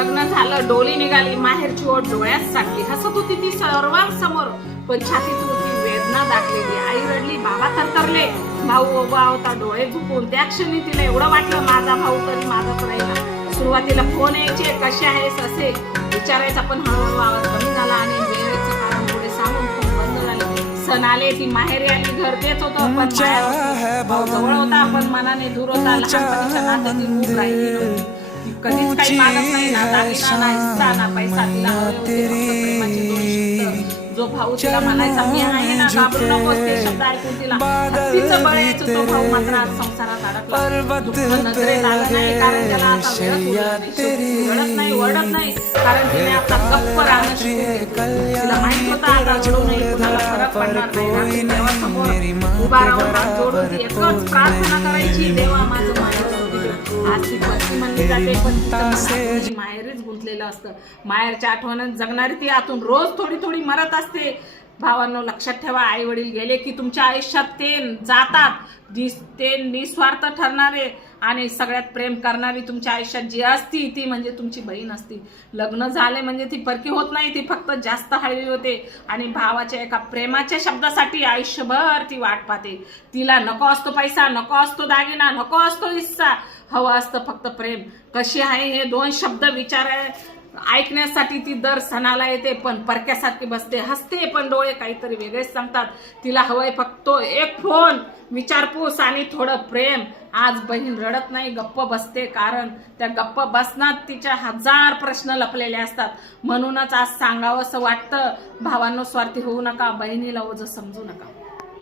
लग्न झालं, डोली निघाली, माहेरची ओढ डोळ्यात साठली. हसत होती ती सर्वांसमोर, पण छातीत होती वेदना दाखलेली. आई रडली, बाबा थरथरले, भाऊ उभा होता डोळे झुकून. त्या क्षणी तिला एवढं वाटलं, माझा भाऊ तरी माझाच राहिला. सुरुवातीला फोन यायचे, कसे आहेस असे विचारायचा, पण हळूहळू आवाज कमी झाला आणि वेळेचं कारण पुढे सांगून फोन बंद झाले. सण आले, ती माहेरी आली, घर तेच होतं, पण भाऊ जवळ होता, पण मनाने दूर होता. लहानपणीच्या नात्यातील ऊब राहिली नव्हती. कधीच काही मागत नाही, ना दागिना, ना हिस्सा, ना पैसा. तिला हवे होते फक्त प्रेमाचे दोन शब्द. जो भाऊ तिला म्हणायचा, मी आहे ना, घाबरू नकोस, ते शब्द ऐकून तिला हत्तीचं बळ यायचं. तो भाऊ मात्र आज संसारात अडकला. दुःख नजरेत आलं नाही, कारण त्याला आता वेळच उरला नाही. रडत नाही, ओरडत नाही, कारण तिने आता गप्प राहणं शिकून. तिला माहित होतं आता रडू नये, कुणाला फरक पडणार नाही. देवासमोर उभा राहून हात जोडून ती एकच प्रार्थना करायची, देवा माझं माहेर आज ती पत्नी म्हणली जाते, पण तिचं माहेरच गुंतलेलं असतं. माहेरच्या आठवणीत जगणारी ती आतून रोज थोडी थोडी मरत असते. भावांनो, लक्षात ठेवा, आई वडील गेले की तुमच्या आयुष्यात ते जातात. ते निस्वार्थ ठरणारे आणि सगळ्यात प्रेम करणारी तुमच्या आयुष्यात जी असती ती म्हणजे तुमची बहीण असती. लग्न झाले म्हणजे ती परकी होत नाही, ती फक्त जास्त हळवी होते आणि भावाच्या एका प्रेमाच्या शब्दासाठी आयुष्यभर ती वाट पाहते. तिला नको असतो पैसा, नको असतो दागिना, नको असतो हिस्सा, हवं असतं फक्त प्रेम. कशी आहे हे दोन शब्द ऐकण्यासाठी ती दर सणाला येते, पण परक्यासारखी बसते, हसते, पण डोळे काहीतरी वेगळेच सांगतात. तिला हवंय फक्त एक फोन, विचारपूस आणि थोडं प्रेम. आज बहीण रडत नाही, गप्प बसते, कारण त्या गप्प बसण्यात तिच्या 1000 प्रश्न लपलेले असतात. म्हणूनच आज सांगावं असं वाटतं, भावांनो, स्वार्थी होऊ नका, बहिणीला ओझं समजू नका.